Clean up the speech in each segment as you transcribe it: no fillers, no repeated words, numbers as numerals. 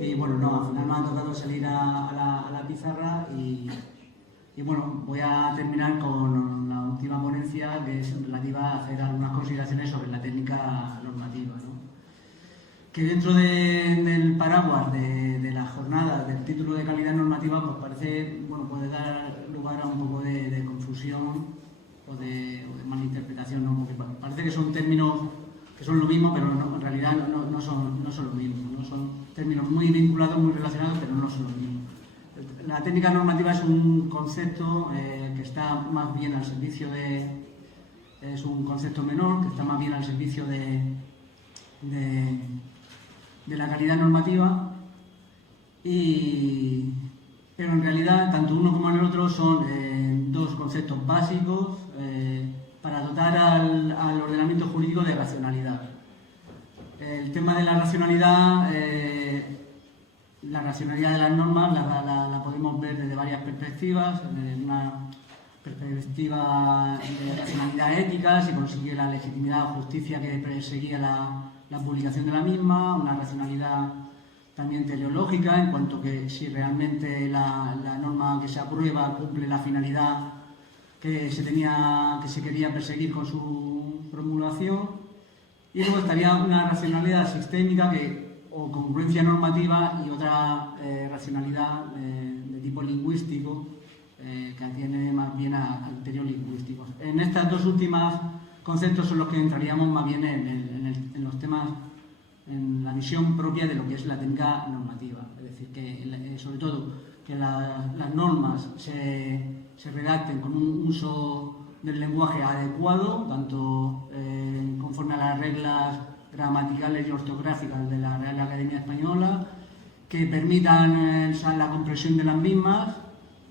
Y bueno, no, al final me ha tocado salir a la pizarra y bueno, voy a terminar con la última ponencia que es relativa a hacer algunas consideraciones sobre la técnica normativa, ¿no? Que dentro del paraguas de la jornada del título de calidad normativa, pues parece, bueno, puede dar lugar a un poco de confusión o de malinterpretación, ¿no? Porque parece que son términos que son lo mismo, pero no, en realidad no son lo mismo, ¿no? Son términos muy vinculados, muy relacionados, pero no son lo mismo. La técnica normativa es un concepto que está más bien al servicio es un concepto menor, que está más bien al servicio de la calidad normativa, pero en realidad tanto uno como el otro son dos conceptos básicos para dotar al ordenamiento jurídico de racionalidad. El tema de la racionalidad de las normas la podemos ver desde varias perspectivas. Una perspectiva de racionalidad ética, si consigue la legitimidad o justicia que perseguía la publicación de la misma, una racionalidad también teleológica, en cuanto que si realmente la norma que se aprueba cumple la finalidad que se quería perseguir con su promulgación. Y luego estaría una racionalidad sistémica o congruencia normativa y otra racionalidad de tipo lingüístico que atiene más bien a criterios lingüísticos. En estas dos últimas conceptos son los que entraríamos más bien en los temas, en la visión propia de lo que es la técnica normativa. Es decir, que sobre todo que las normas se redacten con un uso del lenguaje adecuado, tanto conforme a las reglas gramaticales y ortográficas de la Real Academia Española, que permitan la comprensión de las mismas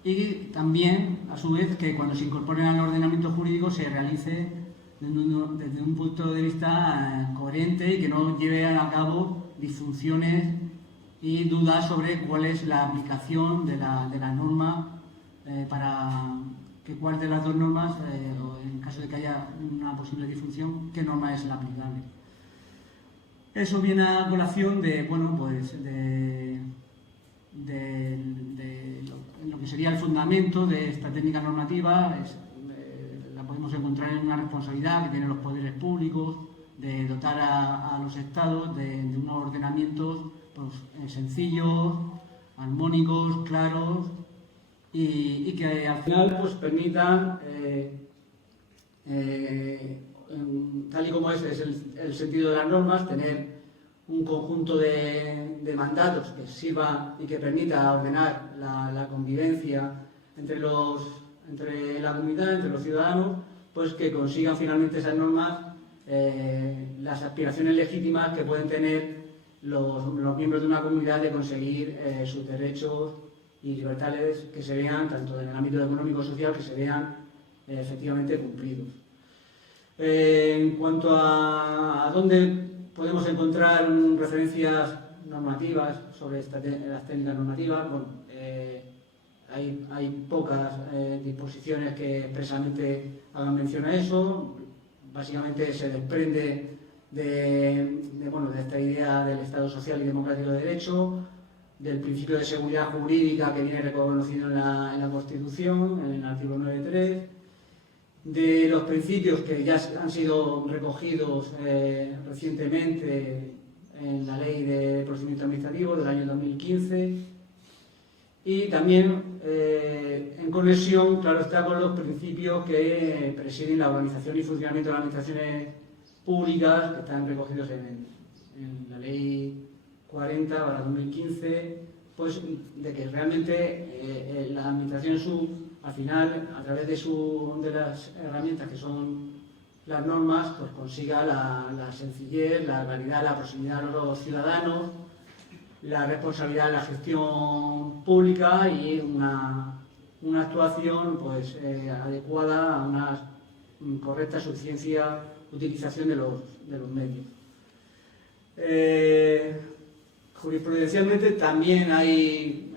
y también, a su vez, que cuando se incorporen al ordenamiento jurídico se realice desde un punto de vista coherente y que no lleve a cabo disfunciones y dudas sobre cuál es la aplicación de la norma para que cuál de las dos normas, o en caso de que haya una posible disfunción, qué norma es la aplicable. Eso viene a colación de lo que sería el fundamento de esta técnica normativa. La podemos encontrar en una responsabilidad que tienen los poderes públicos de dotar a los estados de unos ordenamientos pues, sencillos, armónicos, claros y que al final pues, permitan, tal y como es el sentido de las normas, tener un conjunto de mandatos que sirva y que permita ordenar la convivencia entre la comunidad, entre los ciudadanos, pues que consigan finalmente esas normas las aspiraciones legítimas que pueden tener los miembros de una comunidad de conseguir sus derechos y libertades que se vean, tanto en el ámbito económico y social, que se vean efectivamente cumplidos. En cuanto a dónde podemos encontrar referencias normativas sobre las técnicas normativas, bueno, hay pocas disposiciones que expresamente hagan mención a eso. Básicamente se desprende de esta idea del Estado social y democrático de derecho, del principio de seguridad jurídica que viene reconocido en la Constitución, en el artículo 9.3, de los principios que ya han sido recogidos recientemente en la Ley de Procedimiento Administrativo del año 2015 y también en conexión, claro está, con los principios que presiden la organización y funcionamiento de las administraciones públicas que están recogidos en la Ley 40/2015, pues de que realmente la administración al final, a través de las herramientas que son las normas, pues consiga la sencillez, la claridad, la proximidad a los ciudadanos, la responsabilidad de la gestión pública y una actuación pues, adecuada a una correcta suficiencia utilización de los medios. Jurisprudencialmente también hay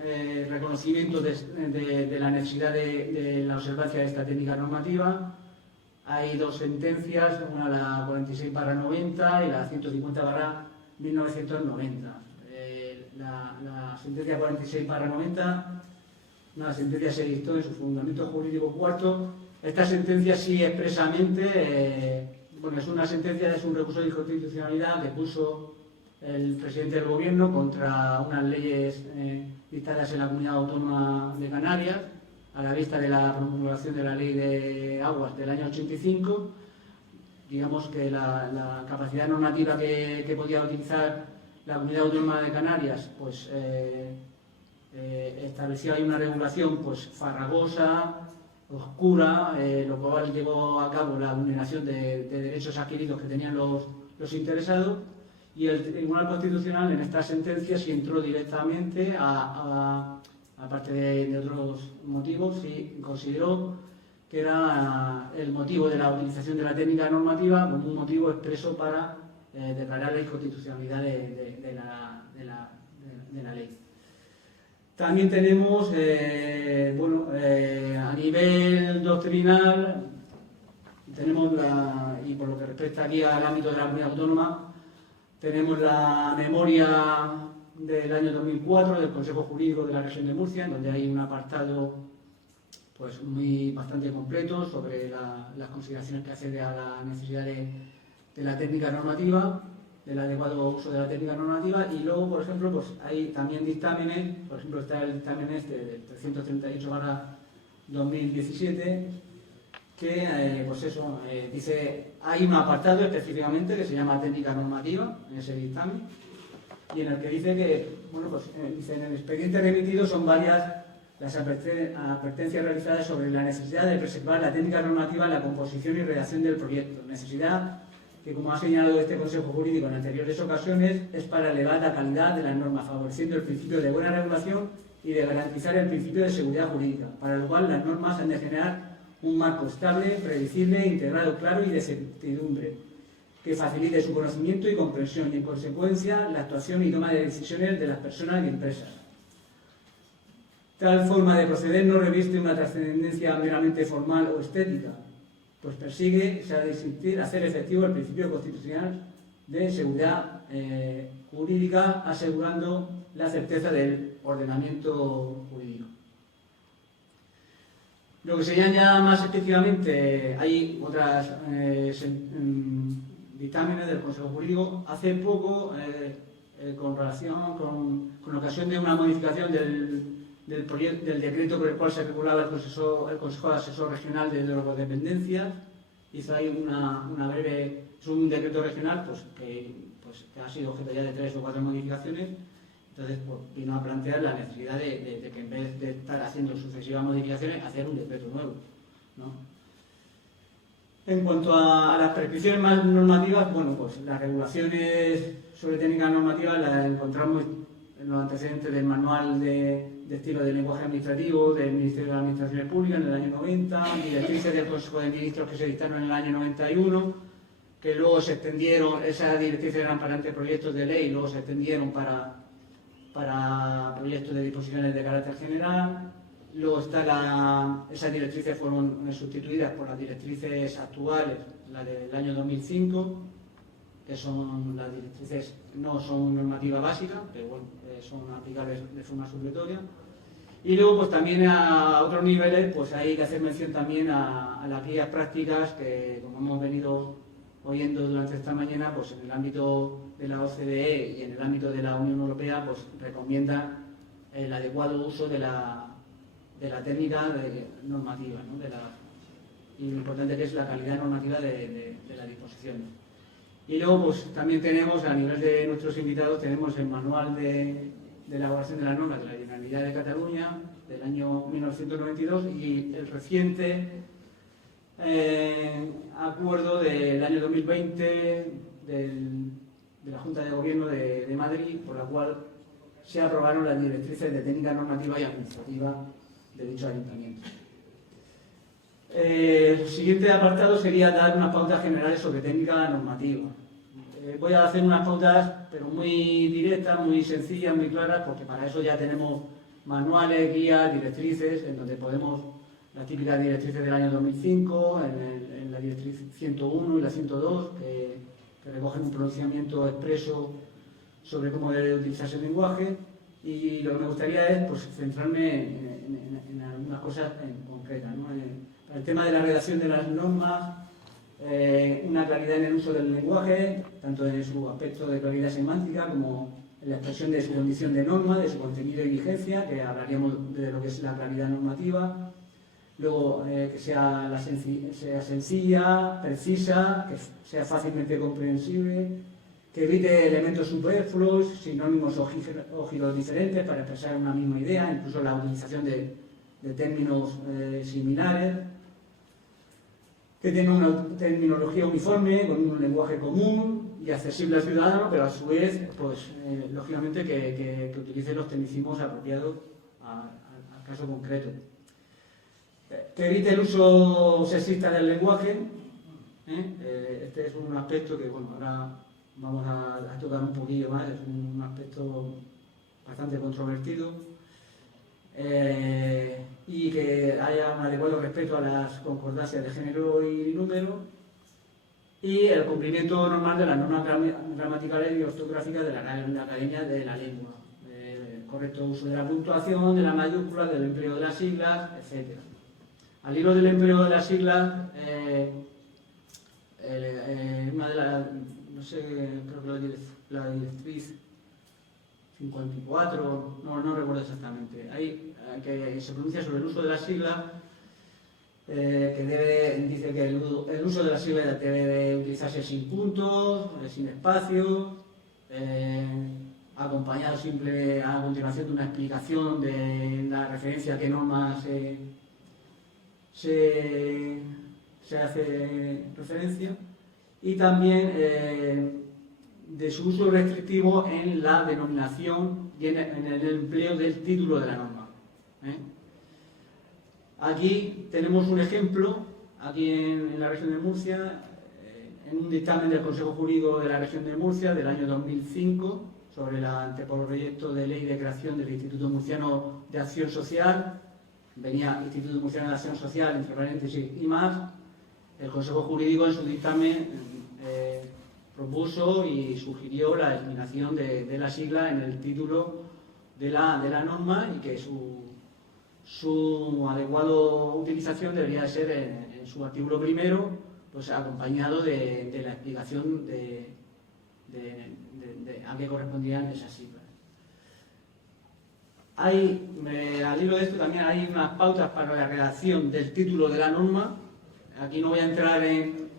reconocimiento de la necesidad de la observancia de esta técnica normativa. Hay dos sentencias, una la 46/90 y la 150/1990. la sentencia 46/90, una sentencia se dictó en su fundamento jurídico cuarto. Esta sentencia sí expresamente, bueno, es una sentencia, es un recurso de inconstitucionalidad que puso el presidente del gobierno contra unas leyes dictadas en la Comunidad Autónoma de Canarias, a la vista de la promulgación de la Ley de Aguas del año 85. Digamos que la capacidad normativa que podía utilizar la Comunidad Autónoma de Canarias, pues establecía ahí una regulación pues farragosa, oscura, lo cual llevó a cabo la vulneración de derechos adquiridos que tenían los interesados, y el Tribunal Constitucional en esta sentencia sí entró directamente, aparte de otros motivos, sí consideró que era el motivo de la utilización de la técnica normativa como un motivo expreso para declarar la inconstitucionalidad de la ley. También tenemos, a nivel doctrinal, tenemos y por lo que respecta aquí al ámbito de la comunidad autónoma, tenemos la memoria del año 2004 del Consejo Jurídico de la Región de Murcia, en donde hay un apartado pues bastante completo sobre las consideraciones que hace a la necesidad de la técnica normativa, del adecuado uso de la técnica normativa. Y luego, por ejemplo, pues hay también dictámenes, por ejemplo está el dictamen del 338/2017, que dice, hay un apartado específicamente que se llama técnica normativa en ese dictamen, y en el que dice que, dice, en el expediente remitido son varias las advertencias realizadas sobre la necesidad de preservar la técnica normativa en la composición y redacción del proyecto, necesidad que, como ha señalado este Consejo Jurídico en anteriores ocasiones, es para elevar la calidad de las normas, favoreciendo el principio de buena regulación y de garantizar el principio de seguridad jurídica, para lo cual las normas han de generar un marco estable, predecible, integrado, claro y de certidumbre, que facilite su conocimiento y comprensión y, en consecuencia, la actuación y toma de decisiones de las personas y empresas. Tal forma de proceder no reviste una trascendencia meramente formal o estética, pues persigue, se ha de insistir, hacer efectivo el principio constitucional de seguridad jurídica, asegurando la certeza del ordenamiento jurídico. Lo que serían ya más específicamente, hay otras dictámenes del Consejo Jurídico. Hace poco, con ocasión de una modificación del decreto por el cual se regulaba el Consejo Asesor Regional de Drogodependencias, hizo ahí una breve, es un decreto regional que ha sido objeto ya de 3 o 4 modificaciones. Entonces vino a plantear la necesidad de que, en vez de estar haciendo sucesivas modificaciones, hacer un decreto nuevo, ¿no? En cuanto a las prescripciones más normativas, las regulaciones sobre técnica normativa las encontramos en los antecedentes del Manual de Estilo de Lenguaje Administrativo del Ministerio de Administraciones Públicas en el año 90, directrices del Consejo de Ministros que se dictaron en el año 91, que luego se extendieron, esas directrices eran para anteproyectos de ley, luego se extendieron para proyectos de disposiciones de carácter general. Luego esas directrices fueron sustituidas por las directrices actuales, las del año 2005, que son las directrices, no son normativa básica, pero son aplicables de forma supletoria. Y luego también a otros niveles hay que hacer mención también a las guías prácticas que, como hemos venido oyendo durante esta mañana, en el ámbito de la OCDE y en el ámbito de la Unión Europea, recomiendan el adecuado uso de la técnica normativa, ¿no? Y lo importante que es la calidad normativa de las disposiciones. Y luego también tenemos, a nivel de nuestros invitados, tenemos el Manual de Elaboración de las Normas de la Generalidad de Cataluña del año 1992 y el reciente acuerdo del año 2020 de la Junta de Gobierno de Madrid, por la cual se aprobaron las directrices de técnica normativa y administrativa de dicho ayuntamiento. El siguiente apartado sería dar unas pautas generales sobre técnica normativa. Voy a hacer unas pautas, pero muy directas, muy sencillas, muy claras, porque para eso ya tenemos manuales, guías, directrices, en donde podemos, las típicas directrices del año 2005, en la directriz 101 y la 102, que recogen un pronunciamiento expreso sobre cómo debe utilizarse el lenguaje, y lo que me gustaría es pues, centrarme en algunas cosas en concretas, ¿no? El tema de la redacción de las normas, una claridad en el uso del lenguaje, tanto en su aspecto de claridad semántica como en la expresión de su condición de norma, de su contenido y vigencia, que hablaríamos de lo que es la claridad normativa. Luego, que sea sencilla, precisa, que sea fácilmente comprensible, que evite elementos superfluos, sinónimos o giros diferentes para expresar una misma idea, incluso la utilización de términos similares, que tenga una terminología uniforme, con un lenguaje común y accesible al ciudadano, pero a su vez, pues, lógicamente, que utilice los tecnicismos apropiados al caso concreto. Que evite el uso sexista del lenguaje. Este es un aspecto que, bueno, ahora vamos a tocar un poquillo más, es un aspecto bastante controvertido. Y que haya un adecuado respeto a las concordancias de género y número, y el cumplimiento normal de las normas gramaticales y ortográficas de la Academia de la Lengua, el correcto uso de la puntuación, de las mayúsculas, del empleo de las siglas, etc. Al hilo del empleo de las siglas, una de las, no sé, creo que la directriz 54, no recuerdo exactamente, que se pronuncia sobre el uso de las siglas, que dice que el uso de las siglas debe de utilizarse sin puntos, sin espacios, acompañado siempre a continuación de una explicación de la referencia a qué norma se hace referencia, y también de su uso restrictivo en la denominación y en el empleo del título de la norma. Aquí tenemos un ejemplo, aquí en la región de Murcia, en un dictamen del Consejo Jurídico de la región de Murcia del año 2005, sobre el anteproyecto de ley de creación del Instituto Murciano de Acción Social. Venía Instituto Murciano de Acción Social, entre paréntesis, y más. El Consejo Jurídico en su dictamen propuso y sugirió la eliminación de la sigla en el título de la norma, y que su adecuada utilización debería ser en su artículo primero, pues acompañado de la explicación de a qué correspondían esas siglas. Al hilo de esto también hay unas pautas para la redacción del título de la norma. Aquí no voy a entrar en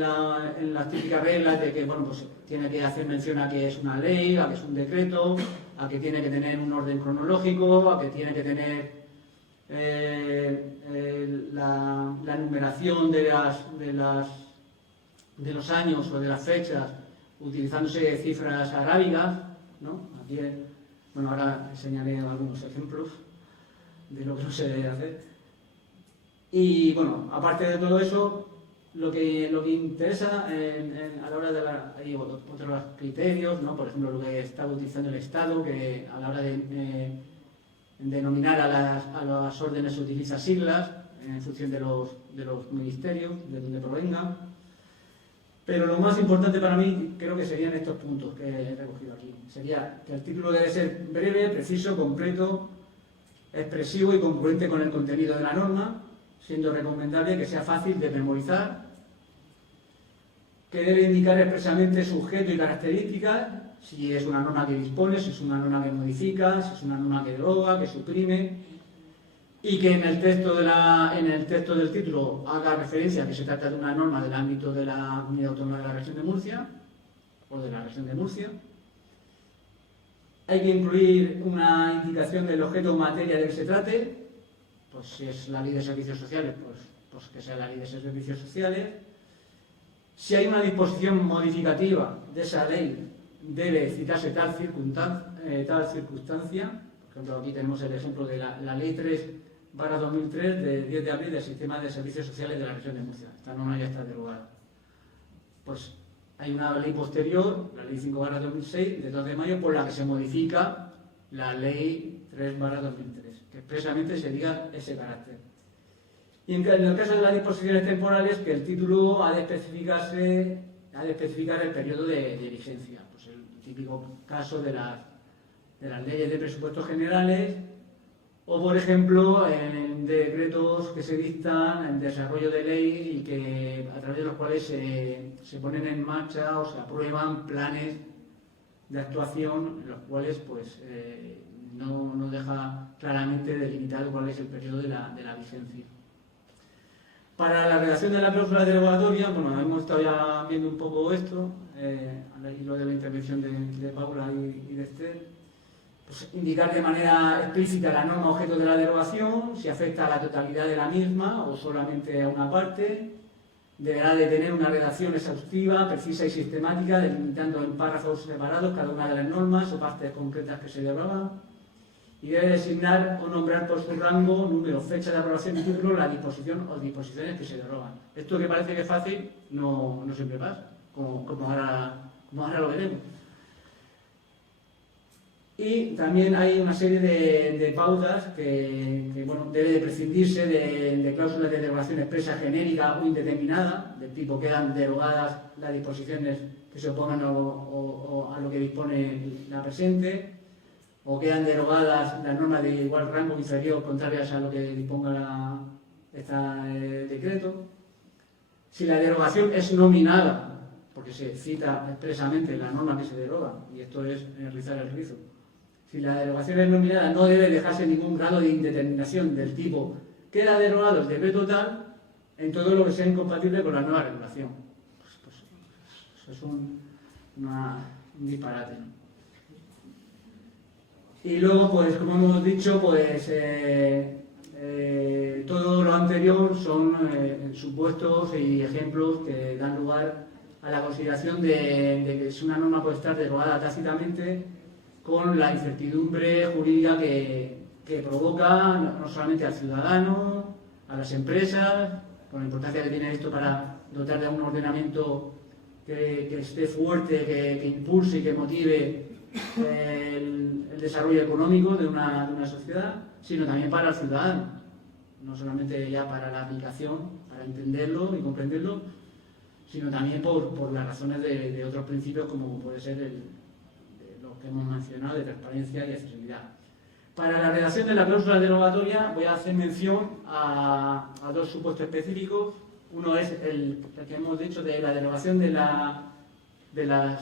las típicas reglas de que, bueno, pues tiene que hacer mención a que es una ley, a que es un decreto, a que tiene que tener un orden cronológico, a que tiene que tener la numeración de los años o de las fechas utilizándose cifras arábigas, ¿no? Aquí, bueno, ahora enseñaré algunos ejemplos de lo que no se debe hacer. Y bueno, aparte de todo eso, lo que interesa a la hora de hay otros criterios, ¿no? Por ejemplo, lo que está utilizando el Estado, que a la hora de denominar a las órdenes se utiliza siglas en función de los ministerios, de donde provengan. Pero lo más importante para mí creo que serían estos puntos que he recogido aquí. Sería que el título debe ser breve, preciso, completo, expresivo y congruente con el contenido de la norma, siendo recomendable que sea fácil de memorizar, que debe indicar expresamente su objeto y características, si es una norma que dispone, si es una norma que modifica, si es una norma que deroga, que suprime, y que en el texto del título haga referencia a que se trata de una norma del ámbito de la Comunidad Autónoma de la Región de Murcia, o de la Región de Murcia. Hay que incluir una indicación del objeto o materia de que se trate, pues si es la Ley de Servicios Sociales, pues que sea la Ley de Servicios Sociales. Si hay una disposición modificativa de esa ley, debe citarse tal circunstancia. Por ejemplo, aquí tenemos el ejemplo de la Ley 3/2003 de 10 de abril del Sistema de Servicios Sociales de la Región de Murcia. Esta norma ya está derogada. Pues hay una ley posterior, la Ley 5/2006, de 2 de mayo, por la que se modifica la Ley 3/2003, que expresamente se diga ese carácter. Y en el caso de las disposiciones temporales, que el título ha de especificarse ha de especificar el periodo de vigencia. Pues el típico caso de las leyes de presupuestos generales o, por ejemplo, en decretos que se dictan en desarrollo de ley y que a través de los cuales se ponen en marcha o se aprueban planes de actuación en los cuales pues, no deja claramente delimitado cuál es el periodo de la vigencia. Para la redacción de la cláusula derogatoria, bueno, hemos estado ya viendo un poco esto, al hilo de la intervención de Paula y de Esther, pues indicar de manera explícita la norma objeto de la derogación, si afecta a la totalidad de la misma o solamente a una parte. Deberá de tener una redacción exhaustiva, precisa y sistemática, delimitando en párrafos separados cada una de las normas o partes concretas que se derogan. Y debe designar o nombrar por su rango, número, fecha de aprobación y título la disposición o disposiciones que se derogan. Esto que parece que es fácil, no siempre pasa, como ahora lo veremos. Y también hay una serie de pautas que bueno, debe de prescindirse de cláusulas de derogación expresa genérica o indeterminada, del tipo quedan derogadas las disposiciones que se opongan o a lo que dispone la presente, o quedan derogadas las normas de igual rango o inferior contrarias a lo que disponga este decreto. Si la derogación es nominada, porque se cita expresamente la norma que se deroga, y esto es rizar el rizo, si la derogación es nominada, no debe dejarse ningún grado de indeterminación del tipo queda derogado el decreto tal en todo lo que sea incompatible con la nueva regulación. Pues eso es un disparate, ¿no? Y luego, pues como hemos dicho, pues todo lo anterior son supuestos y ejemplos que dan lugar a la consideración de que si una norma puede estar derogada tácitamente con la incertidumbre jurídica que provoca no solamente al ciudadano, a las empresas, con la importancia que tiene esto para dotar de un ordenamiento que esté fuerte, que impulse y que motive el desarrollo económico de una sociedad, sino también para el ciudadano, no solamente ya para la aplicación, para entenderlo y comprenderlo, sino también por las razones de otros principios como puede ser los que hemos mencionado de transparencia y accesibilidad. Para la redacción de la cláusula derogatoria voy a hacer mención a dos supuestos específicos. Uno es el que hemos dicho de la derogación de las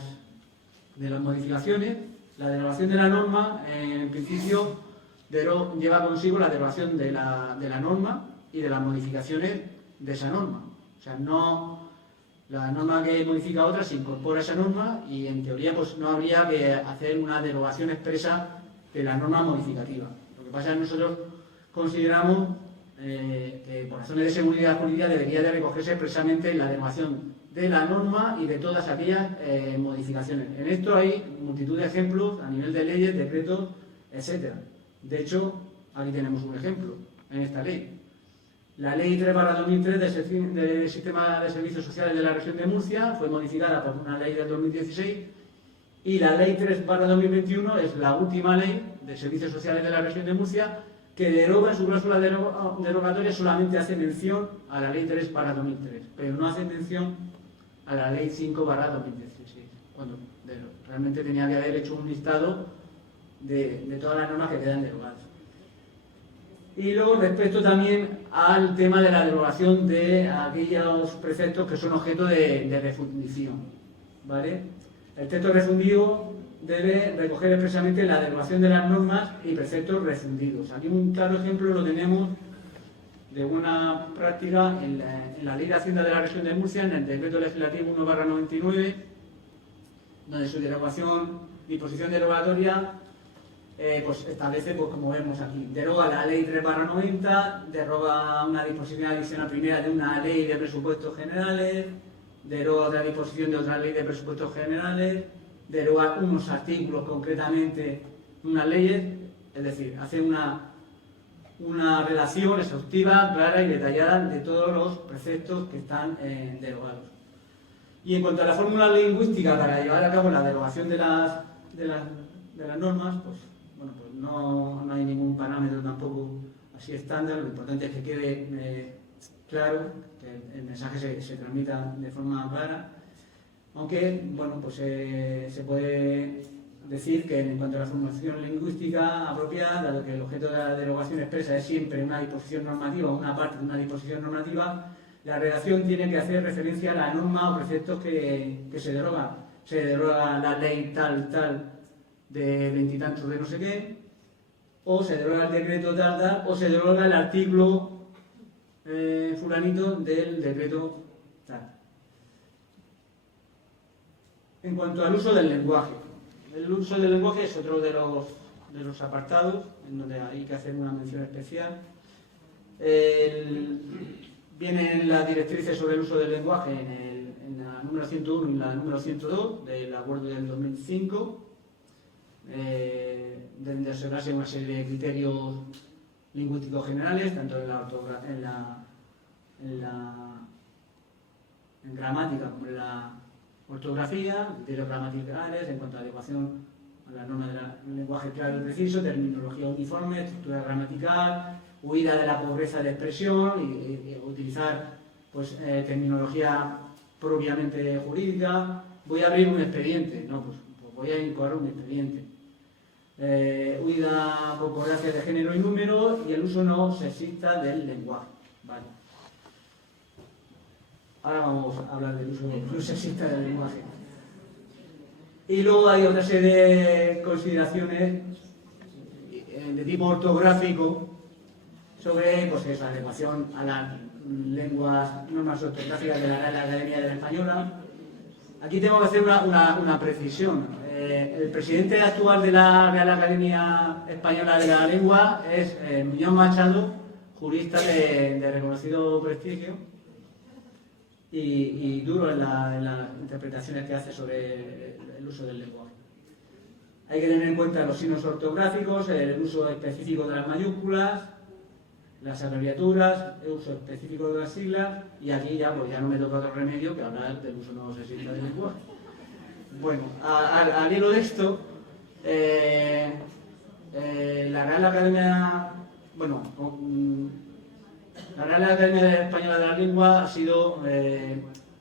modificaciones. La derogación de la norma, en principio, lleva consigo la derogación de la norma y de las modificaciones de esa norma. O sea, la norma que modifica otra se incorpora a esa norma y, en teoría, pues no habría que hacer una derogación expresa de la norma modificativa. Lo que pasa es que nosotros consideramos que, por razones de seguridad jurídica, debería de recogerse expresamente la derogación de la norma y de todas aquellas modificaciones. En esto hay multitud de ejemplos a nivel de leyes, decretos, etc. De hecho, aquí tenemos un ejemplo en esta ley. La Ley 3/2003 del Sistema de Servicios Sociales de la Región de Murcia fue modificada por una ley del 2016 y la Ley 3/2021 es la última ley de Servicios Sociales de la Región de Murcia que deroga en su cláusula derogatoria, solamente hace mención a la Ley 3/2003, pero no hace mención a la Ley 5/2016, cuando realmente tenía que haber hecho un listado de todas las normas que quedan derogadas. Y luego, respecto también al tema de la derogación de aquellos preceptos que son objeto de refundición, ¿vale? El texto refundido debe recoger expresamente la derogación de las normas y preceptos refundidos. Aquí un claro ejemplo lo tenemos de una práctica en la Ley de Hacienda de la Región de Murcia, en el Decreto Legislativo 1/99, donde su derogación, disposición derogatoria, pues establece, pues como vemos aquí, deroga la Ley 3/90, deroga una disposición adicional primera de una Ley de Presupuestos Generales, deroga otra disposición de otra Ley de Presupuestos Generales, deroga unos artículos concretamente, unas leyes, es decir, hace una relación exhaustiva, clara y detallada de todos los preceptos que están derogados. Y en cuanto a la fórmula lingüística para llevar a cabo la derogación de las normas, pues bueno, pues no hay ningún parámetro tampoco así estándar. Lo importante es que quede claro, que el mensaje se transmita de forma clara. Aunque, bueno, pues se puede decir que en cuanto a la formación lingüística apropiada, dado que el objeto de la derogación expresa es siempre una disposición normativa o una parte de una disposición normativa, la redacción tiene que hacer referencia a la norma o preceptos que se derogan. Se deroga la ley tal de veintitantos de no sé qué, o se deroga el decreto tal, o se deroga el artículo fulanito del decreto tal. En cuanto al uso del lenguaje, el uso del lenguaje es otro de los apartados en donde hay que hacer una mención especial. Vienen las directrices sobre el uso del lenguaje en la número 101 y la número 102 del acuerdo del 2005. Deben de observarse una serie de criterios lingüísticos generales, tanto en gramática como en la ortografía, criterios gramaticales en cuanto a adecuación a las normas del lenguaje claro y preciso, terminología uniforme, estructura gramatical, huida de la pobreza de expresión y utilizar pues, terminología propiamente jurídica. Voy a abrir un expediente, no, pues voy a incorporar un expediente. Huida por concordancia de género y número y el uso no sexista del lenguaje. Vale. Ahora vamos a hablar del uso no sexista del lenguaje. Y luego hay otra serie de consideraciones de tipo ortográfico sobre pues, la adecuación a las normas ortográficas de la Real Academia de la Española. Aquí tengo que hacer una precisión. El presidente actual de la Real Academia Española de la Lengua es Muñoz Machado, jurista de reconocido prestigio y duro en las interpretaciones que hace sobre el uso del lenguaje. Hay que tener en cuenta los signos ortográficos, el uso específico de las mayúsculas, las abreviaturas, el uso específico de las siglas, y aquí ya, pues, ya no me toca otro remedio que hablar del uso no sexista del lenguaje. Bueno, al hilo de esto, la Real Academia, la Real Academia Española de la Lengua ha sido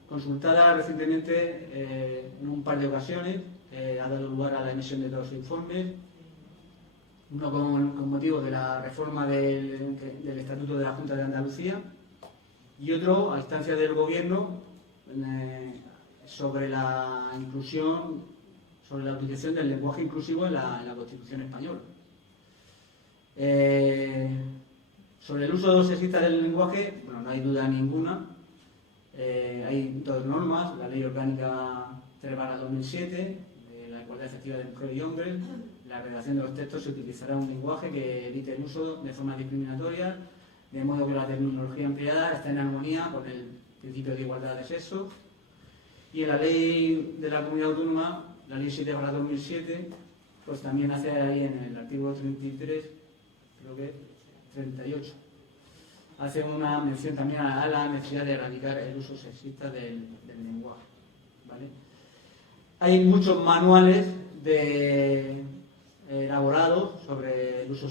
consultada recientemente en un par de ocasiones, ha dado lugar a la emisión de dos informes, uno con motivo de la reforma del Estatuto de la Junta de Andalucía y otro a instancia del Gobierno sobre la inclusión, sobre la utilización del lenguaje inclusivo en la Constitución española. Sobre el uso sexista del lenguaje, bueno, no hay duda ninguna. Hay dos normas, la Ley Orgánica 3/2007, de la igualdad efectiva de mujeres y hombres. La redacción de los textos se utilizará un lenguaje que evite el uso de forma discriminatoria, de modo que la terminología empleada está en armonía con el principio de igualdad de sexo. Y en la ley de la comunidad autónoma, la Ley 7/2007, pues también hace ahí en el artículo 33, creo que 38, hace una mención también a la necesidad de erradicar el uso sexista del lenguaje. ¿Vale? Hay muchos manuales elaborados sobre el uso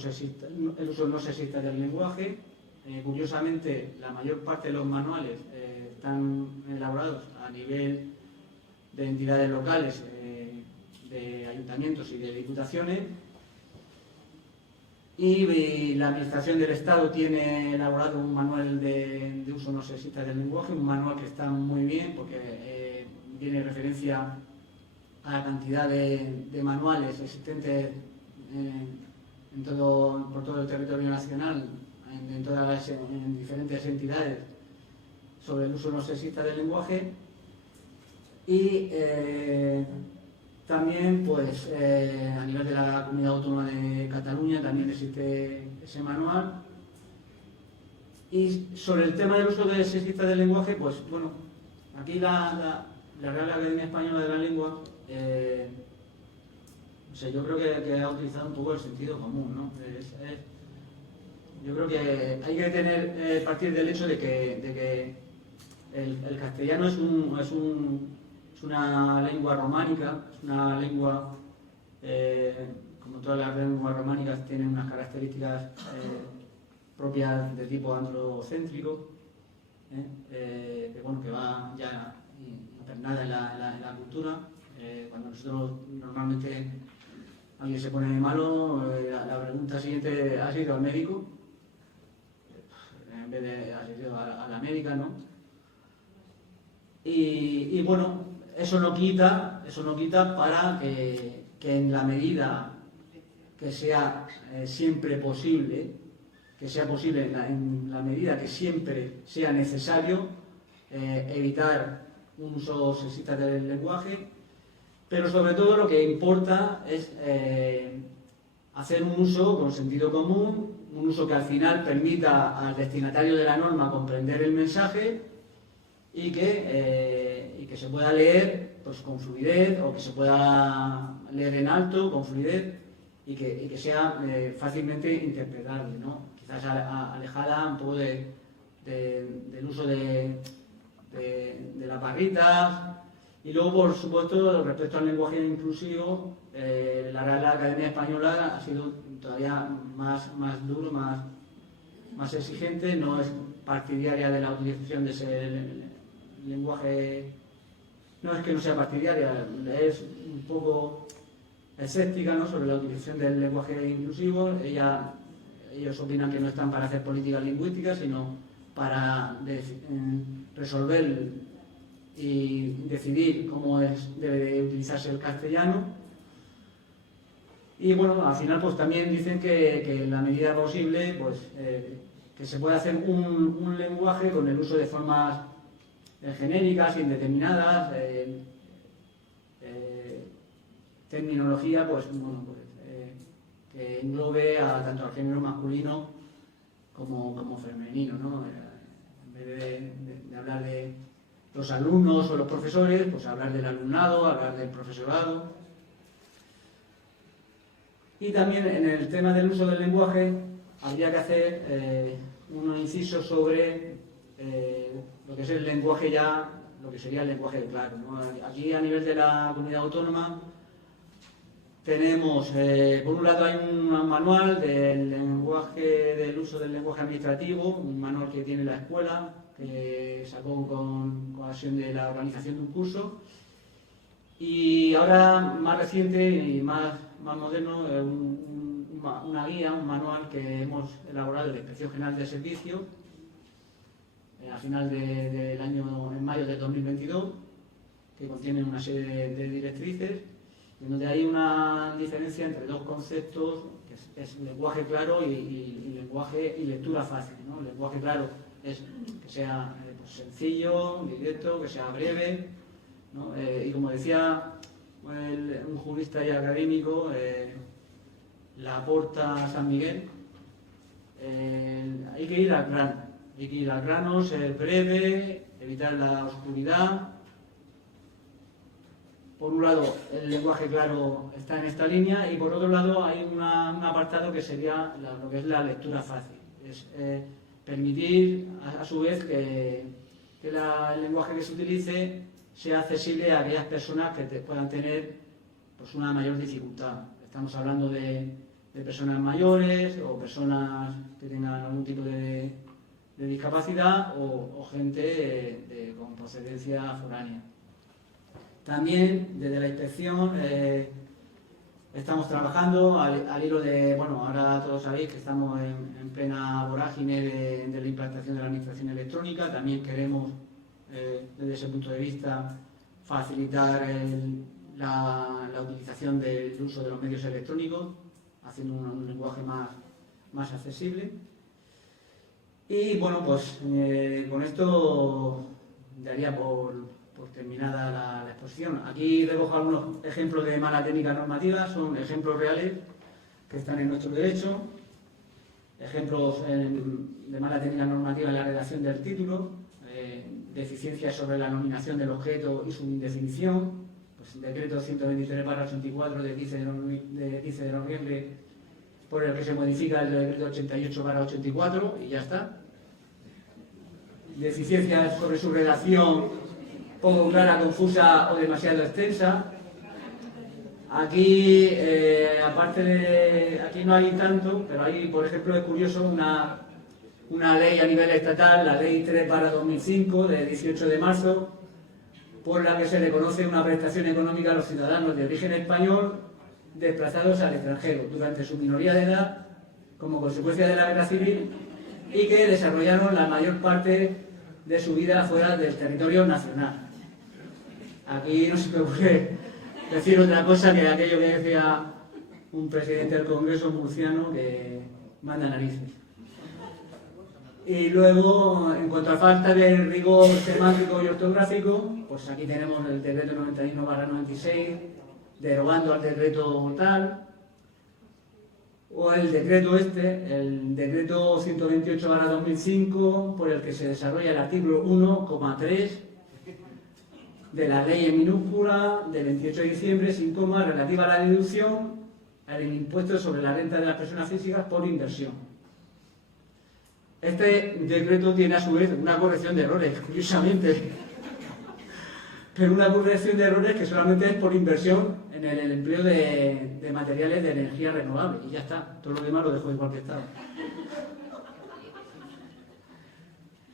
no sexista del lenguaje. Curiosamente, la mayor parte de los manuales están elaborados a nivel de entidades locales, de ayuntamientos y de diputaciones. Y la Administración del Estado tiene elaborado un manual de uso no sexista del lenguaje, un manual que está muy bien porque tiene referencia a la cantidad de manuales existentes por todo el territorio nacional, en diferentes entidades, sobre el uso no sexista del lenguaje. Y también, pues, a nivel de la Comunidad Autónoma de Cataluña también existe ese manual. Y sobre el tema del uso sexista del lenguaje, pues, bueno, aquí la Real Academia Española de la Lengua, yo creo que ha utilizado un poco el sentido común, ¿no? Yo creo que hay que partir del hecho de que el castellano es una lengua románica, es una lengua, como todas las lenguas románicas, tiene unas características propias de tipo androcéntrico, que va ya pernada en la cultura. Cuando nosotros normalmente alguien se pone malo, la pregunta siguiente: ¿has ido al médico? En vez de has ido a la médica, ¿no? Y bueno, eso no quita para que en la medida que sea siempre posible, en la medida que siempre sea necesario, evitar un uso sexista del lenguaje, pero sobre todo lo que importa es hacer un uso con sentido común, un uso que al final permita al destinatario de la norma comprender el mensaje y que se pueda leer pues, con fluidez, o que se pueda leer en alto con fluidez y que sea fácilmente interpretable, ¿no? Quizás alejada un poco del uso de las barritas. Y luego, por supuesto, respecto al lenguaje inclusivo, la Real Academia Española ha sido todavía más duro, más exigente. No es partidaria de la utilización de ese lenguaje, no es que no sea partidaria, es un poco escéptica, ¿no?, sobre la utilización del lenguaje inclusivo. Ellos opinan que no están para hacer política lingüística, sino para resolver y decidir cómo debe utilizarse el castellano. Y bueno, al final pues también dicen que en la medida posible pues que se puede hacer un lenguaje con el uso de formas genéricas, indeterminadas, terminología pues, bueno, que englobe tanto al género masculino como femenino, ¿no? En vez de hablar de los alumnos o los profesores, pues hablar del alumnado, hablar del profesorado. Y también en el tema del uso del lenguaje habría que hacer un inciso sobre lo que es el lenguaje ya, lo que sería el lenguaje claro, ¿no? Aquí a nivel de la comunidad autónoma tenemos, por un lado hay un manual del uso del lenguaje administrativo, un manual que tiene la escuela, que sacó con ocasión de la organización de un curso, y ahora más reciente y más moderno, una guía, un manual que hemos elaborado de la Inspección General de Servicios al final del año, en mayo de 2022, que contiene una serie de directrices, en donde hay una diferencia entre dos conceptos, que es lenguaje claro y lenguaje y lectura fácil, ¿no? El lenguaje claro es que sea pues sencillo, directo, que sea breve, ¿no? Y como decía un jurista y académico, Laporta San Miguel, hay que ir al grano, ser breve, evitar la oscuridad. Por un lado, el lenguaje claro está en esta línea, y por otro lado hay un apartado que sería lo que es la lectura fácil. Es permitir, a su vez, que el lenguaje que se utilice sea accesible a aquellas personas que puedan tener pues, una mayor dificultad. Estamos hablando de personas mayores o personas que tengan algún tipo de discapacidad o gente con procedencia foránea. También desde la inspección estamos trabajando al hilo de, bueno, ahora todos sabéis que estamos en plena vorágine de la implantación de la administración electrónica. También queremos, desde ese punto de vista, facilitar la utilización del uso de los medios electrónicos, haciendo un lenguaje más accesible. Y bueno, pues con esto daría por terminada la exposición. Aquí recojo algunos ejemplos de mala técnica normativa, son ejemplos reales que están en nuestro derecho, ejemplos de mala técnica normativa en la redacción del título, deficiencias sobre la nominación del objeto y su indefinición, pues el decreto 123/84 de 15 de noviembre, por el que se modifica el decreto 88/84 y ya está. Deficiencias sobre su redacción poco clara, confusa o demasiado extensa. Aquí, aquí no hay tanto, pero hay, por ejemplo, es curioso, una ley a nivel estatal, la ley 3/2005, de 18 de marzo, por la que se reconoce una prestación económica a los ciudadanos de origen español desplazados al extranjero durante su minoría de edad como consecuencia de la guerra civil y que desarrollaron la mayor parte de su vida fuera del territorio nacional. Aquí no se me ocurre decir otra cosa que aquello que decía un presidente del Congreso murciano que manda narices. Y luego, en cuanto a falta de rigor semántico y ortográfico, pues aquí tenemos el decreto 91/96, derogando al decreto tal, o el decreto el decreto 128/2005, por el que se desarrolla el artículo 1,3 de la ley en minúscula del 28 de diciembre, sin coma, relativa a la deducción al impuesto sobre la renta de las personas físicas por inversión. Este decreto tiene a su vez una corrección de errores, curiosamente, pero una corrección de errores que solamente es por inversión en el empleo de materiales de energía renovable, y ya está, todo lo demás lo dejo igual que estaba.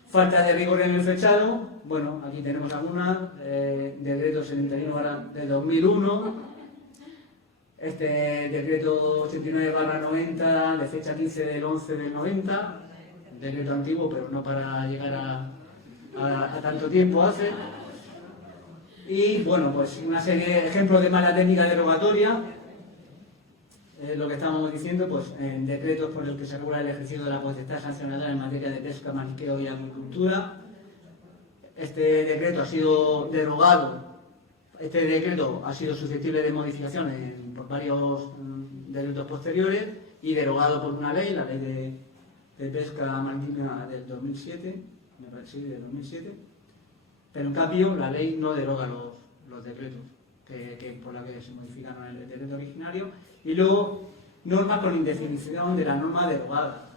Falta de rigor en el fechado, bueno, aquí tenemos algunas, decreto 71 del 2001, este decreto 89/90 de fecha 15 del 11 del 90, decreto antiguo, pero no para llegar a tanto tiempo hace. Y bueno, pues una serie de ejemplos de mala técnica derogatoria, lo que estábamos diciendo, pues en decretos por el que se regula el ejercicio de la potestad sancionadora en materia de pesca, marisqueo y agricultura. Este decreto ha sido derogado, este decreto ha sido susceptible de modificación por varios decretos posteriores y derogado por una ley, la ley de pesca marítima del 2007, me parece, del 2007, pero en cambio la ley no deroga los decretos por la que se modificaron el decreto originario. Y luego, normas con indefinición de la norma derogada.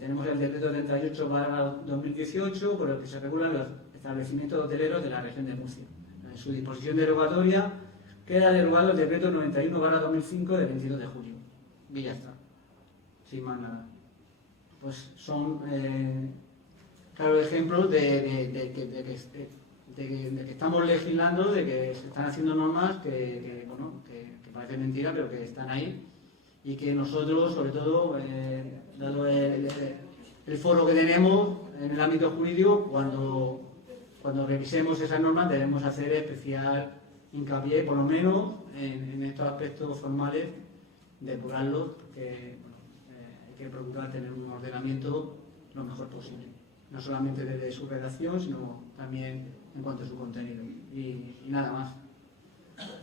Tenemos el decreto 38/2018, por el que se regulan los establecimientos hoteleros de la región de Murcia. En su disposición derogatoria queda derogado el decreto 91/2005 del 22 de julio. Y ya está, sin más nada. Pues son claros ejemplos de que estamos legislando, de que se están haciendo normas que parecen mentira, pero que están ahí, y que nosotros, sobre todo, dado el foro que tenemos en el ámbito jurídico, cuando revisemos esas normas debemos hacer especial hincapié, por lo menos en estos aspectos formales, depurarlos, porque hay que procurar tener un ordenamiento lo mejor posible, no solamente desde su redacción, sino también en cuanto a su contenido. Y nada más.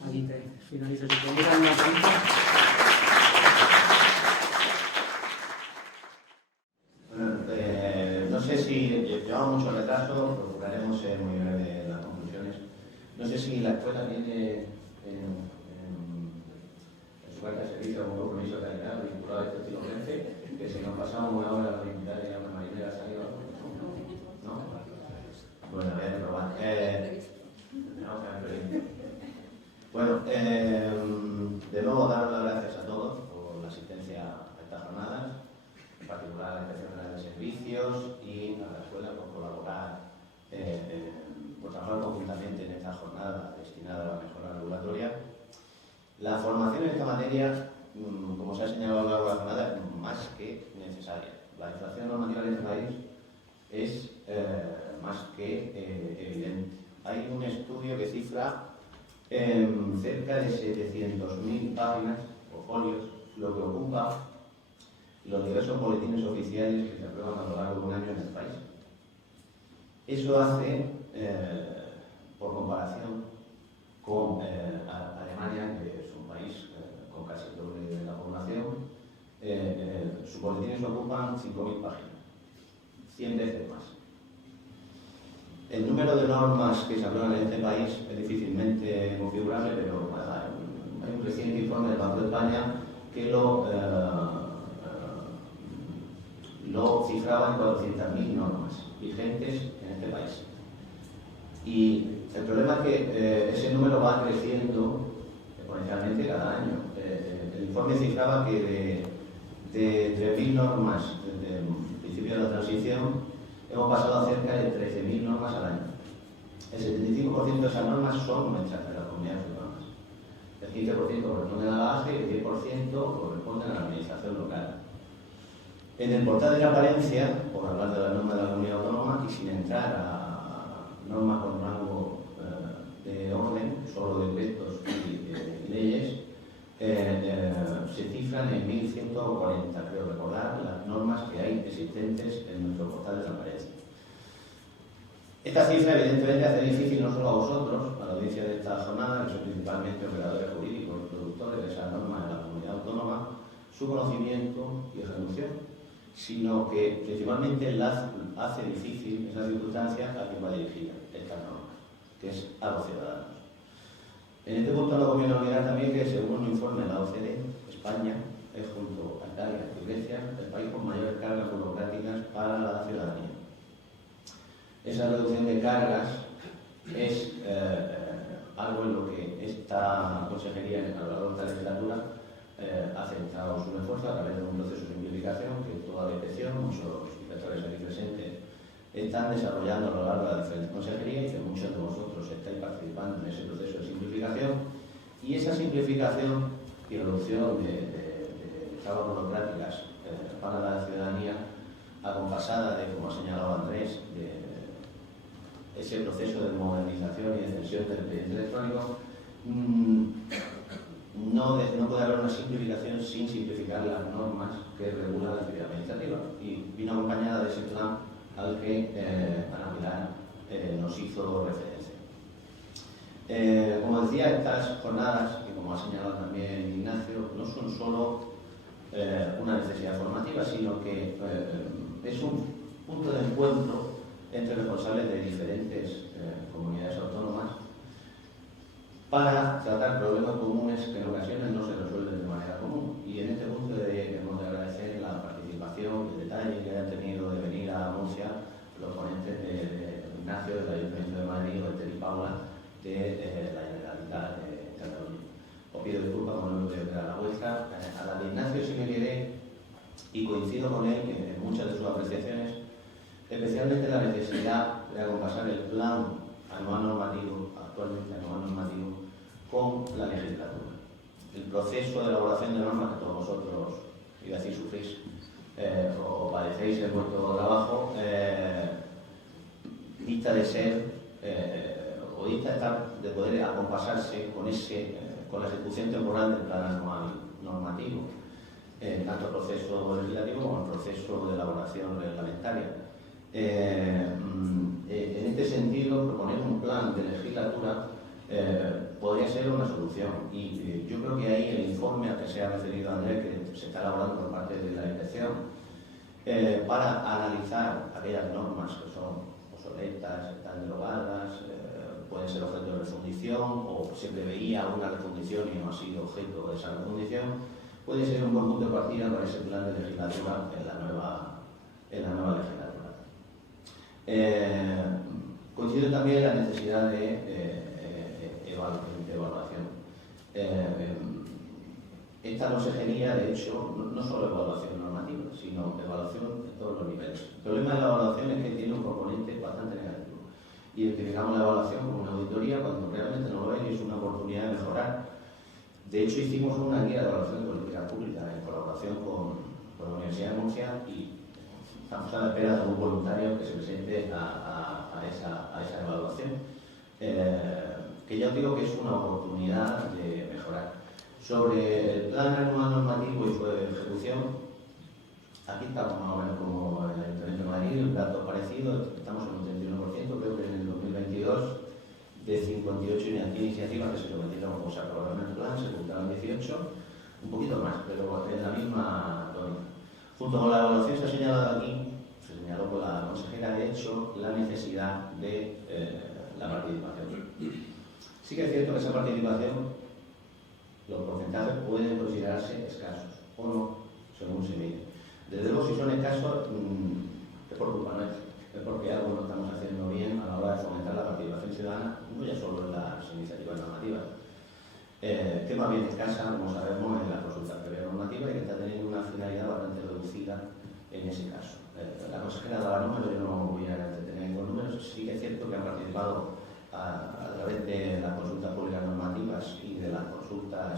Aquí te finalizo. Si te miran una pregunta. Bueno, no sé si llevamos mucho retraso, procuraremos ser muy breve en las conclusiones. No sé si la escuela tiene en su carta de servicio un compromiso de calidad vinculado a este estilo 15, que si nos pasamos una hora a invitar a una marinera salida, ¿no? Bueno, voy a probar. Bueno, de nuevo dar las gracias a todos por la asistencia a estas jornadas, en particular a la Inspección General de Servicios y a la escuela por colaborar, por trabajar conjuntamente en esta jornada destinada a la mejora regulatoria. La formación en esta materia, como se ha señalado a lo largo de la jornada, es más que necesaria. La infracción normativa en este país es más que evidente. Hay un estudio que cifra en cerca de 700.000 páginas o folios lo que ocupa los diversos boletines oficiales que se aprueban a lo largo de un año en el país. Eso hace, por comparación con Alemania, que es un país con casi el doble de la población, sus boletines ocupan 5.000 páginas, 100 veces más. El número de normas que se aprueban en este país es difícilmente configurable, pero hay un reciente informe del Banco de España que lo cifraba en 400.000 normas vigentes en este país. Y el problema es que ese número va creciendo exponencialmente cada año. El informe cifraba que de 3.000 normas desde el principio de la transición hemos pasado a cerca de 13.000 normas al año. El 75% de esas normas son nuestras, de las comunidades autónomas. El 15% corresponden a la AGE y el 10% corresponden a la administración local. En el portal de transparencia, por hablar de la norma de la comunidad autónoma y sin entrar a normas con rango de orden, solo decretos y leyes, se cifran en 1.140, creo recordar, las normas que hay existentes en nuestro portal de transparencia. Esta cifra evidentemente hace difícil no solo a vosotros, a la audiencia de esta jornada, que son principalmente operadores jurídicos y productores de esas normas de la comunidad autónoma, su conocimiento y ejecución, sino que principalmente hace difícil esa circunstancia a quien va dirigida estas normas, que es a los ciudadanos. En este punto no conviene olvidar también que, según un informe de la OCDE, España es, junto a Italia y Grecia, el país con mayores cargas burocráticas para la ciudadanía. Esa reducción de cargas es algo en lo que esta consejería, a lo largo de esta legislatura, ha centrado su esfuerzo a través de un proceso de simplificación que toda la inspección, muchos inspectores aquí presentes, están desarrollando a lo largo de las diferentes consejerías y que muchos de vosotros estáis participando en ese proceso de simplificación. Y esa simplificación y reducción de trabas burocráticas para la ciudadanía, acompasada de, como ha señalado Andrés, de ese proceso de modernización y de extensión del expediente electrónico, no puede haber una simplificación sin simplificar las normas que regulan la actividad administrativa. Y vino acompañada de ese plan al que Ana Pilar nos hizo referencia. Como decía, estas jornadas, y como ha señalado también Ignacio, no son solo una necesidad formativa, sino que es un punto de encuentro entre responsables de diferentes comunidades autónomas para tratar problemas comunes que en ocasiones no se resuelven de manera común. Y en este punto debemos de agradecer la participación y el detalle que hayan tenido de venir a Murcia los ponentes de Ignacio, del Ayuntamiento de Madrid, o de Ter y Paula, de la Generalitat de Cataluña. Os pido disculpas por no poder dar la vuelta. A la de Ignacio sí me quedé y coincido con él en muchas de sus apreciaciones, especialmente la necesidad de acompasar el plan anual normativo, actualmente anual normativo, con la legislatura. El proceso de elaboración de normas que todos vosotros, iba a decir, sufrís o padecéis en vuestro trabajo, dista de ser o dista de poder acompasarse con la ejecución temporal del plan anual normativo, tanto el proceso legislativo como el proceso de elaboración reglamentaria. En este sentido, proponer un plan de legislatura podría ser una solución. Y yo creo que ahí el informe al que se ha referido Andrés, que se está elaborando por parte de la inspección, para analizar aquellas normas que son obsoletas, están derogadas, pueden ser objeto de refundición o se preveía una refundición y no ha sido objeto de esa refundición, puede ser un buen punto de partida para ese plan de legislatura en la nueva legislatura. Coincido también en la necesidad de evaluación. Esta consejería, de hecho, no solo evaluación normativa, sino evaluación en todos los niveles. El problema de la evaluación es que tiene un componente bastante negativo. Identificamos la evaluación como una auditoría cuando realmente no lo es y es una oportunidad de mejorar. De hecho, hicimos una guía de evaluación de política pública en colaboración con la Universidad de Murcia y estamos a la espera de un voluntario que se presente a esa evaluación, que ya os digo que es una oportunidad de mejorar. Sobre el plan anual normativo y su ejecución, aquí estamos más o menos como el Ayuntamiento de Madrid, un dato parecido, estamos en un 31%, creo que en el 2022 de 58 iniciativas que se sometieron como se aprobaron en el plan, se ejecutaron 18, un poquito más, pero en la misma tónica. Junto con la evaluación se ha señalado aquí, se señaló por la consejera, de hecho, la necesidad de la participación. Sí que es cierto que esa participación, los porcentajes pueden considerarse escasos, o no, según se mide. Desde luego, si son escasos, es por culpa nuestra, es porque algo no estamos haciendo bien a la hora de fomentar la participación ciudadana, no ya solo en las iniciativas normativas. Que más bien escasa, como sabemos, en la consulta previa normativa y que está teniendo una finalidad bastante reducida en ese caso. La consejera daba números, yo no voy a entretener con números, sí que es cierto que han participado a través de las consultas públicas normativas y de la consulta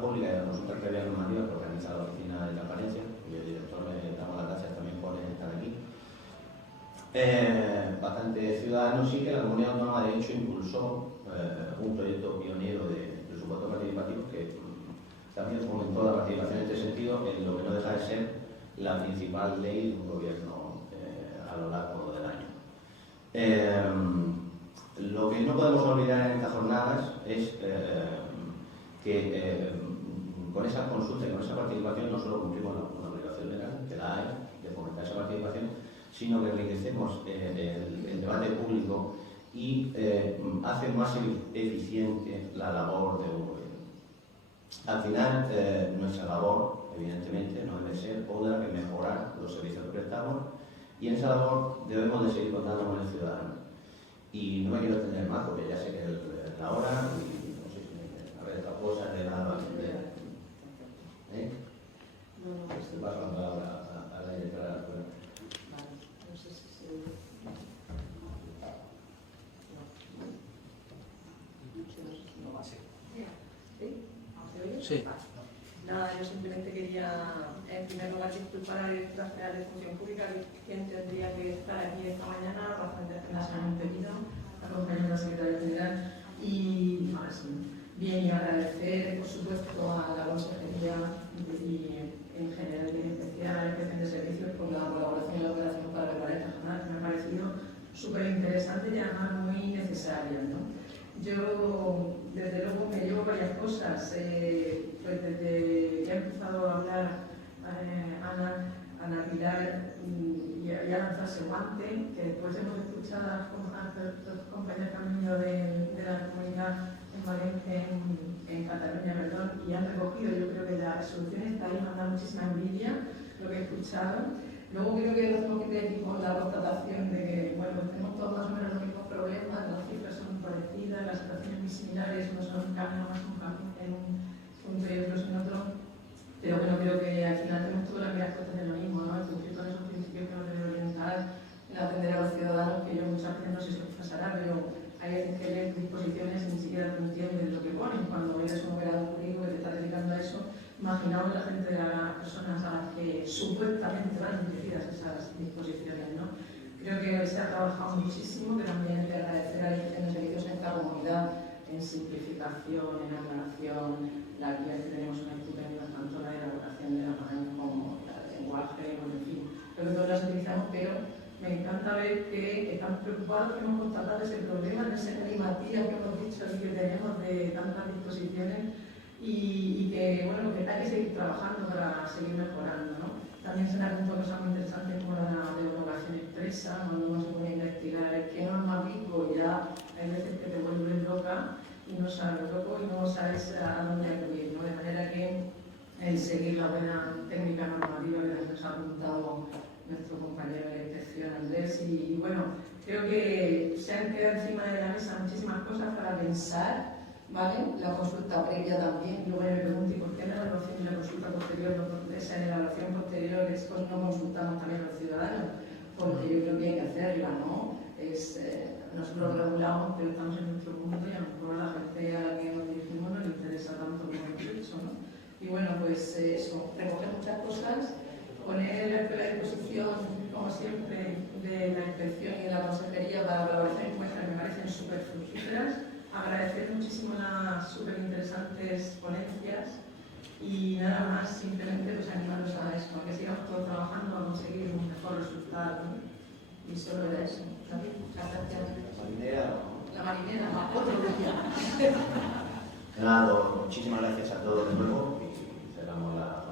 pública y de las consultas previas normativas que organiza la Oficina de Transparencia, cuyo director le damos las gracias también por estar aquí. Bastante ciudadanos, sí que la Comunidad Autónoma de hecho impulsó un proyecto pionero de presupuesto participativo que también fomentó la participación en este sentido, en lo que no deja de ser la principal ley de un gobierno a lo largo del año. Lo que no podemos olvidar en estas jornadas es que con esas consultas y con esa participación no solo cumplimos una obligación legal, que la hay, de fomentar esa participación, sino que enriquecemos el debate público y hace más eficiente la labor de un gobierno. Al final, nuestra labor, evidentemente, no debe ser otra que mejorar los servicios que prestamos, y en esa labor debemos de seguir contando con el ciudadano. Y no me quiero extender más porque ya sé que es la hora y no sé si a ver otra cosa le da Te paso la palabra a la directora de la escuela. Vale, no sé si se... Sí. Nada, yo simplemente quería, en primer lugar, disculpar a la directora general de Función Pública, quien tendría que estar aquí esta mañana, razón de que se han impedido, acompañando a la secretaria general. Y bien, y agradecer, por supuesto, a la Consejería y en general y en especial a la Inspección de Servicios por la colaboración y la operación para preparar esta jornada, que me ha parecido súper interesante y además muy necesaria, ¿no? Yo, desde luego, me llevo varias cosas. Pues desde que ha empezado a hablar Ana Pilar y a lanzarse guante, que después hemos escuchado a los compañeros que han venido de la comunidad en Valencia, en Cataluña, perdón, y han recogido, yo creo que la solución está ahí, me ha dado muchísima envidia lo que he escuchado. Luego creo que nos tenemos que quedar aquí con la constatación de que, bueno, tenemos todos más o menos los mismos problemas, las cifras son muy parecidas, las situaciones muy similares, unos son un camino más un camino en un punto y otros en otro, pero bueno, creo que al final tenemos todas las miras puestas en lo mismo, ¿no? En función de esos principios que nos deben orientar en atender a los ciudadanos, que yo muchas veces no sé si os pasará, pero hay veces que lees disposiciones y ni siquiera te entiendes lo que ponen. Cuando eres un operador jurídico que te está dedicando a eso, imaginaos la gente de las personas a las que supuestamente van dirigidas esas disposiciones, ¿no? Creo que se ha trabajado muchísimo, pero también hay que agradecer a la Dirección de Servicios en esta comunidad en simplificación, en aclaración. La guía que tenemos una estupenda, tanto la elaboración de la mano como la de lenguaje, bueno, en fin, creo que todas las utilizamos, pero me encanta ver que estamos preocupados, que hemos constatado ese problema, en ese galimatías que hemos dicho y que tenemos de tantas disposiciones y que, bueno, que hay que seguir trabajando para seguir mejorando, ¿no? También se han apuntado cosas muy interesantes como la de homologación expresa, cuando uno se pone a investigar qué norma aplico, ya hay veces que te vuelves loca y no sabes loco y no sabes a dónde acudir, ¿no? De manera que el seguir la buena técnica normativa que nos ha apuntado nuestro compañero de la inspección Andrés y bueno, creo que se han quedado encima de la mesa muchísimas cosas para pensar, ¿vale? La consulta previa también, y luego me pregunto, ¿y por qué la evaluación y la consulta posterior, esa evaluación posterior, después no consultamos también a los ciudadanos? Porque yo creo que hay que hacerla, ¿no? Nosotros lo regulamos, pero estamos en nuestro mundo y a lo mejor a la gente a la que nos dirigimos no le interesa tanto como hemos hecho, ¿no? Y bueno, pues eso, recoger muchas cosas, poner la escuela a disposición, como siempre, de la inspección y de la consejería para colaboraciones como esta que me parecen súper fructíferas. Agradecer muchísimo las súper interesantes ponencias y nada más, simplemente pues animaros a esto, a que sigamos todos trabajando a conseguir un mejor resultado, ¿no? Y solo era eso. David, muchas gracias. La marinera, otro día. Nada, muchísimas gracias a todos de nuevo y cerramos la